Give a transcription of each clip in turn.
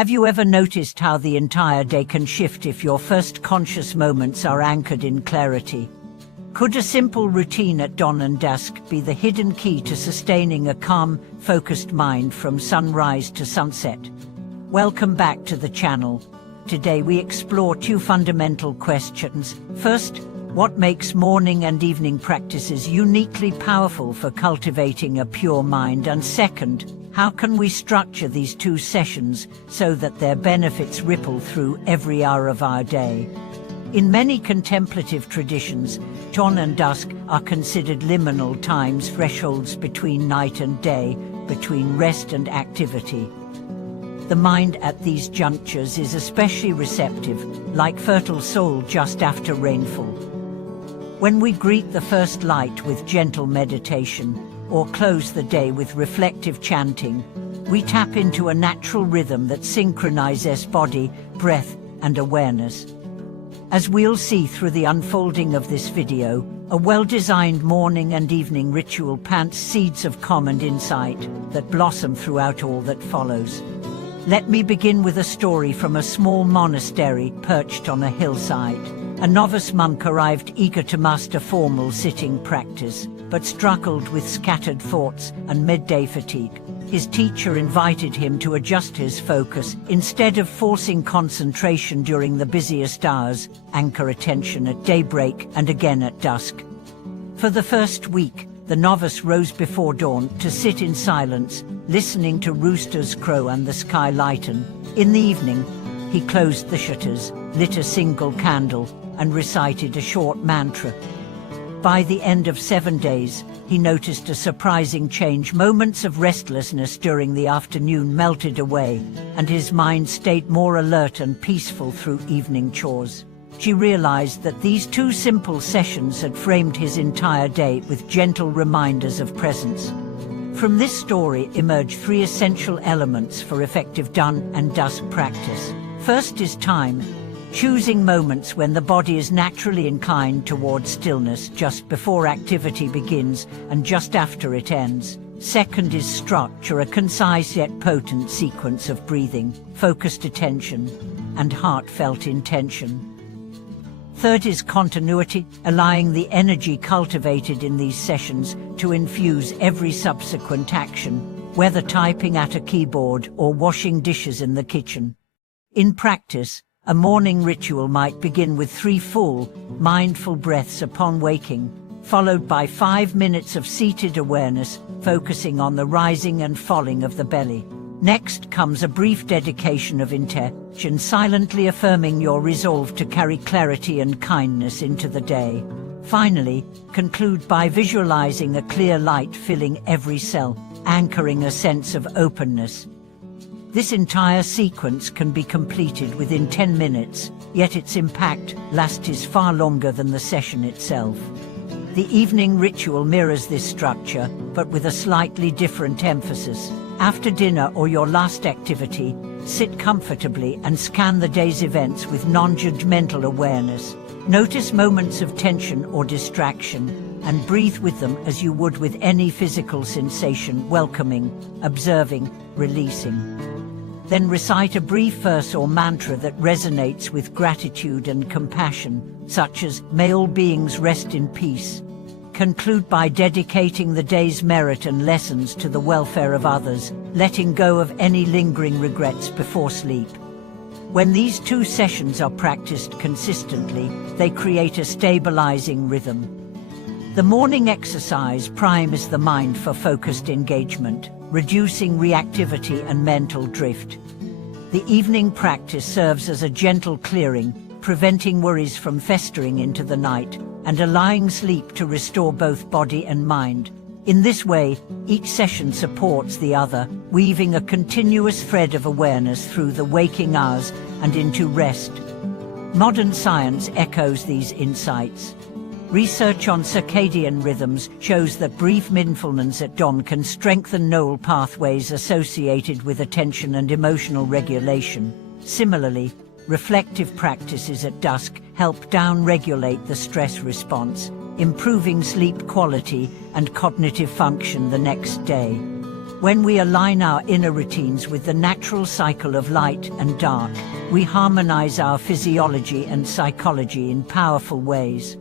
Have you ever noticed how the entire day can shift if your first conscious moments are anchored in clarity? Could a simple routine at dawn and dusk be the hidden key to sustaining a calm, focused mind from sunrise to sunset? Welcome back to the channel. Today we explore two fundamental questions. First, what makes morning and evening practices uniquely powerful for cultivating a pure mind? And second, how can we structure these two sessions so that their benefits ripple through every hour of our day? In many contemplative traditions, dawn and dusk are considered liminal times, thresholds between night and day, between rest and activity. The mind at these junctures is especially receptive, like fertile soil just after rainfall. When we greet the first light with gentle meditation, or close the day with reflective chanting, we tap into a natural rhythm that synchronizes body, breath, and awareness. As we'll see through the unfolding of this video, a well-designed morning and evening ritual plants seeds of calm and insight that blossom throughout all that follows. Let me begin with a story from a small monastery perched on a hillside. A novice monk arrived eager to master formal sitting practice, but struggled with scattered thoughts and midday fatigue. His teacher invited him to adjust his focus. Instead of forcing concentration during the busiest hours, anchor attention at daybreak and again at dusk. For the first week, the novice rose before dawn to sit in silence, listening to roosters crow and the sky lighten. In the evening, he closed the shutters, lit a single candle, and recited a short mantra. By the end of 7 days, he noticed a surprising change. Moments of restlessness during the afternoon melted away, and his mind stayed more alert and peaceful through evening chores. She realized that these two simple sessions had framed his entire day with gentle reminders of presence. From this story emerge 3 essential elements for effective dawn and dusk practice. First is time. Choosing moments when the body is naturally inclined towards stillness, just before activity begins and just after it ends. Second is structure, a concise yet potent sequence of breathing, focused attention, and heartfelt intention. Third is continuity, allowing the energy cultivated in these sessions to infuse every subsequent action, whether typing at a keyboard or washing dishes in the kitchen. In practice, a morning ritual might begin with 3 full, mindful breaths upon waking, followed by 5 minutes of seated awareness, focusing on the rising and falling of the belly. Next comes a brief dedication of intention, silently affirming your resolve to carry clarity and kindness into the day. Finally, conclude by visualizing a clear light filling every cell, anchoring a sense of openness. This entire sequence can be completed within 10 minutes, yet its impact lasts far longer than the session itself. The evening ritual mirrors this structure, but with a slightly different emphasis. After dinner or your last activity, sit comfortably and scan the day's events with non-judgmental awareness. Notice moments of tension or distraction, and breathe with them as you would with any physical sensation, welcoming, observing, releasing. Then recite a brief verse or mantra that resonates with gratitude and compassion, such as, "May all beings rest in peace." Conclude by dedicating the day's merit and lessons to the welfare of others, letting go of any lingering regrets before sleep. When these 2 sessions are practiced consistently, they create a stabilizing rhythm. The morning exercise primes the mind for focused engagement, reducing reactivity and mental drift. The evening practice serves as a gentle clearing, preventing worries from festering into the night, and allowing sleep to restore both body and mind. In this way, each session supports the other, weaving a continuous thread of awareness through the waking hours and into rest. Modern science echoes these insights. Research on circadian rhythms shows that brief mindfulness at dawn can strengthen neural pathways associated with attention and emotional regulation. Similarly, reflective practices at dusk help down-regulate the stress response, improving sleep quality and cognitive function the next day. When we align our inner routines with the natural cycle of light and dark, we harmonize our physiology and psychology in powerful ways.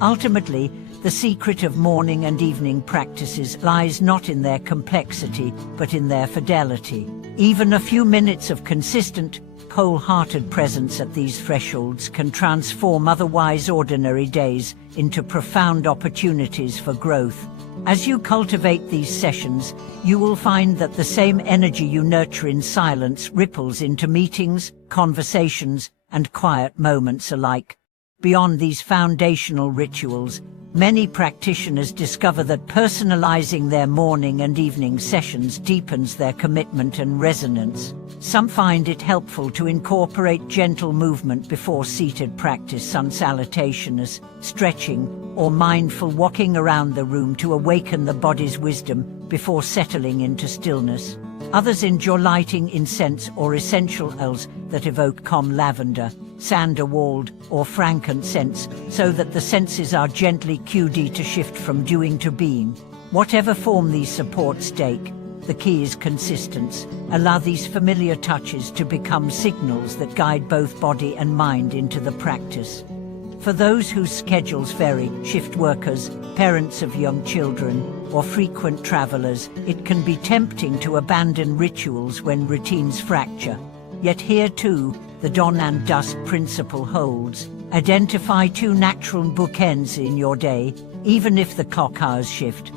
Ultimately, the secret of morning and evening practices lies not in their complexity, but in their fidelity. Even a few minutes of consistent, wholehearted presence at these thresholds can transform otherwise ordinary days into profound opportunities for growth. As you cultivate these sessions, you will find that the same energy you nurture in silence ripples into meetings, conversations, and quiet moments alike. Beyond these foundational rituals, many practitioners discover that personalizing their morning and evening sessions deepens their commitment and resonance. Some find it helpful to incorporate gentle movement before seated practice, sun salutations, stretching, or mindful walking around the room to awaken the body's wisdom before settling into stillness. Others enjoy lighting incense or essential oils that evoke calm lavender, sandalwood, or frankincense, so that the senses are gently cued to shift from doing to being. Whatever form these supports take, the key is consistency. Allow these familiar touches to become signals that guide both body and mind into the practice. For those whose schedules vary, shift workers, parents of young children, or frequent travelers, it can be tempting to abandon rituals when routines fracture. Yet here too, the dawn and dusk principle holds. Identify two natural bookends in your day, even if the clock hours shift.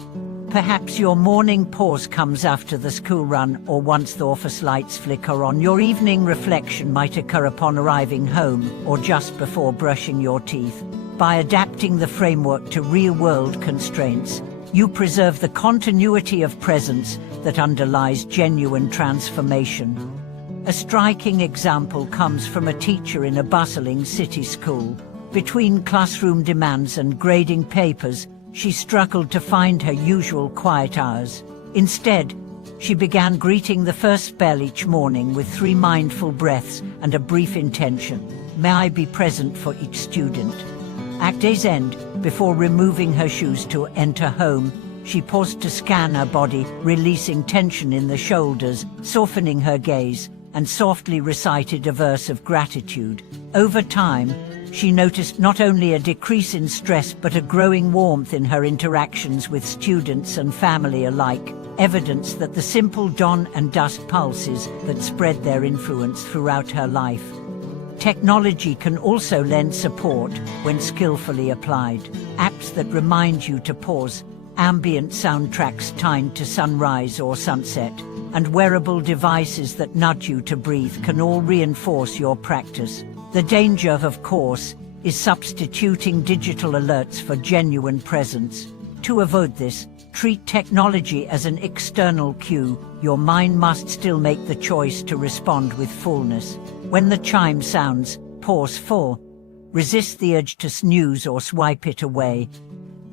Perhaps your morning pause comes after the school run or once the office lights flicker on. Your evening reflection might occur upon arriving home or just before brushing your teeth. By adapting the framework to real-world constraints, you preserve the continuity of presence that underlies genuine transformation. A striking example comes from a teacher in a bustling city school. Between classroom demands and grading papers, she struggled to find her usual quiet hours. Instead, she began greeting the first bell each morning with 3 mindful breaths and a brief intention. May I be present for each student. At day's end, before removing her shoes to enter home, she paused to scan her body, releasing tension in the shoulders, softening her gaze, and softly recited a verse of gratitude. Over time, she noticed not only a decrease in stress but a growing warmth in her interactions with students and family alike, evidence that the simple dawn and dusk pulses that spread their influence throughout her life. Technology can also lend support when skillfully applied. Apps that remind you to pause, ambient soundtracks timed to sunrise or sunset, and wearable devices that nudge you to breathe can all reinforce your practice. The danger, of course, is substituting digital alerts for genuine presence. To avoid this, treat technology as an external cue. Your mind must still make the choice to respond with fullness. When the chime sounds, pause for. Resist the urge to snooze or swipe it away.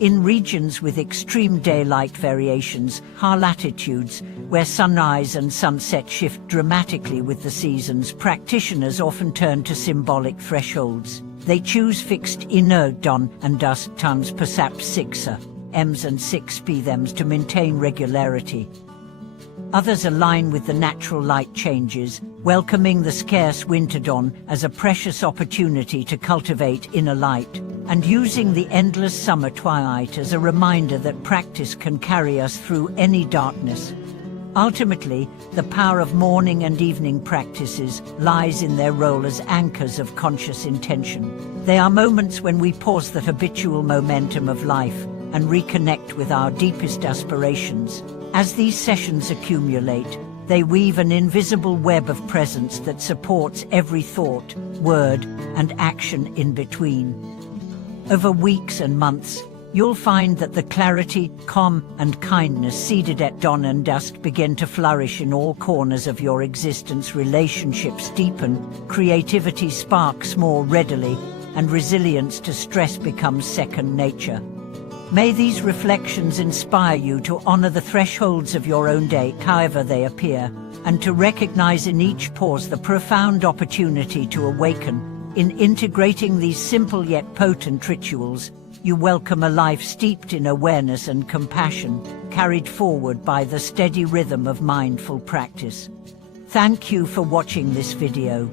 In regions with extreme daylight variations, high latitudes, where sunrise and sunset shift dramatically with the seasons, practitioners often turn to symbolic thresholds. They choose fixed inner dawn and dusk times, perhaps 6 M's and 6 PM's, to maintain regularity. Others align with the natural light changes, welcoming the scarce winter dawn as a precious opportunity to cultivate inner light, and using the endless summer twilight as a reminder that practice can carry us through any darkness. Ultimately, the power of morning and evening practices lies in their role as anchors of conscious intention. They are moments when we pause the habitual momentum of life and reconnect with our deepest aspirations. As these sessions accumulate, they weave an invisible web of presence that supports every thought, word, and action in between. Over weeks and months, you'll find that the clarity, calm, and kindness seeded at dawn and dusk begin to flourish in all corners of your existence. Relationships deepen, creativity sparks more readily, and resilience to stress becomes second nature. May these reflections inspire you to honor the thresholds of your own day, however they appear, and to recognize in each pause the profound opportunity to awaken. In integrating these simple yet potent rituals, you welcome a life steeped in awareness and compassion, carried forward by the steady rhythm of mindful practice. Thank you for watching this video.